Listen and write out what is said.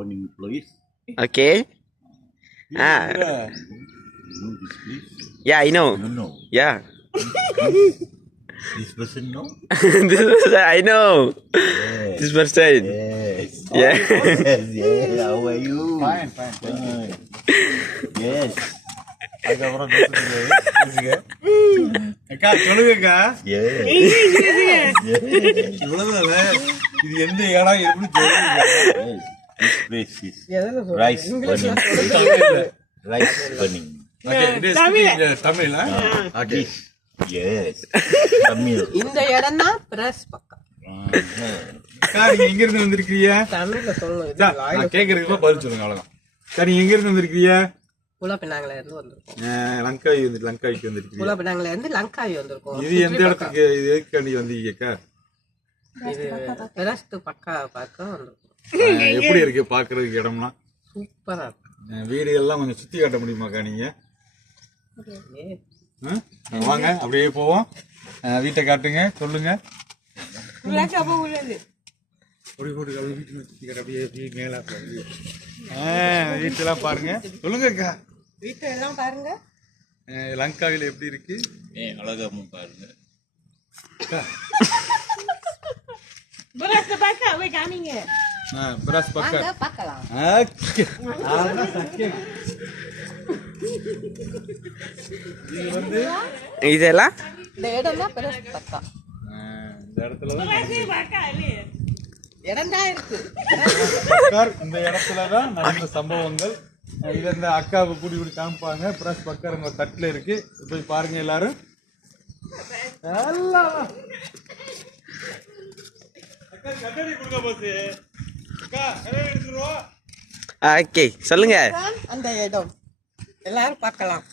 opening place. Okay. Ah. You know this place? Yeah, I know. You know. Yeah. This person know? This person, I know. Yes. This person. Yes. Yeah. Yes. Yes. How are you? Fine. Yes. அதுக்கப்புறம் பேசுங்க அக்கா சொல்லுங்கக்கா Yes. இவ்வளவுதான் இது எந்த இடம் எப்படி சொல்லுங்க Yes. This place is rice burning. Rice burning. தமிழ்ல ஓகே Yes. Tamil. இந்த இடம் தான் பிரஸ் பக்கம். அக்கா நீங்க எங்க இருந்து வந்திருக்கீங்க தமிழ்ல சொல்லணும். நான் கேக்குறதுக்கு பதில் சொல்லுங்க அவ்வளவுதான் அக்கா நீங்க எங்க இருந்து வந்திருக்கீங்க குலப்பினாங்கல இருந்து வந்திருக்கோம். லங்காய்க்கு வந்திருக்கீங்க குலப்பினாங்கல இருந்து லங்காவி வந்திருக்கோம். இது எந்த இடத்துக்கு இது எதுக்காண்டி வந்தீங்கக்கா இது பிரஸ்ட் பக்கா பார்க்க வந்திருக்கோம். எப்படி இருக்கு பாக்குறதுக்கு இடம்லாம் சூப்பரா இருக்கு. வீடு எல்லாம் கொஞ்சம் சுத்தி காட்ட முடியுமாக்கா நீங்க வாங்க அப்படியே போவோம் வீட்டை காட்டுங்க சொல்லுங்க வீட்டுல சுத்தி காட்ட அப்படியே மேல வீட்டெல்லாம் பாருங்க சொல்லுங்கக்கா வீட்டை எல்லாம் பாருங்க. லங்காவில எப்படி இருக்கு அழகாம பாருங்க பிரஸ்ட் பக்கா போய் காமிங்க. பிரஸ் பக்கம் வாங்க பார்க்கலாம். இது வந்து இதெல்லாம் இந்த இடம் தான் பிரஸ்ட் பக்கா. இந்த இடத்துல இடம் தான் இருக்கு. பக்கார் இந்த இடத்துலதான் நடந்த சம்பவங்கள் இதை இந்த அக்காவை கூடி கூடி காமிப்பாங்க பிரஸ் பக்கார் உங்க தட்டுல இருக்கு போய் பாருங்க எல்லாரும் ஓகே சொல்லுங்க. அந்த இடம் எல்லாரும் பார்க்கலாம்.